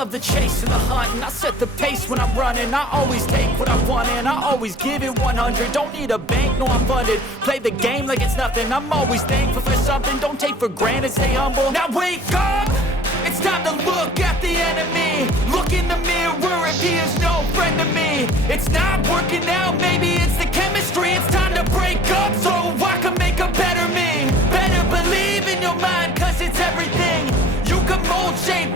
love the chase and the hunt, and I set the pace when I'm running. I always take what I want and I always give it 100. Don't need a bank, no I'm funded. Play the game like it's nothing. I'm always thankful for something. Don't take for granted, stay humble. Now wake up! It's time to look at the enemy. Look in the mirror if he is no friend to me. It's not working out, maybe it's the chemistry. It's time to break up so I can make a better me. Better believe in your mind, cause it's everything. You can mold, shape,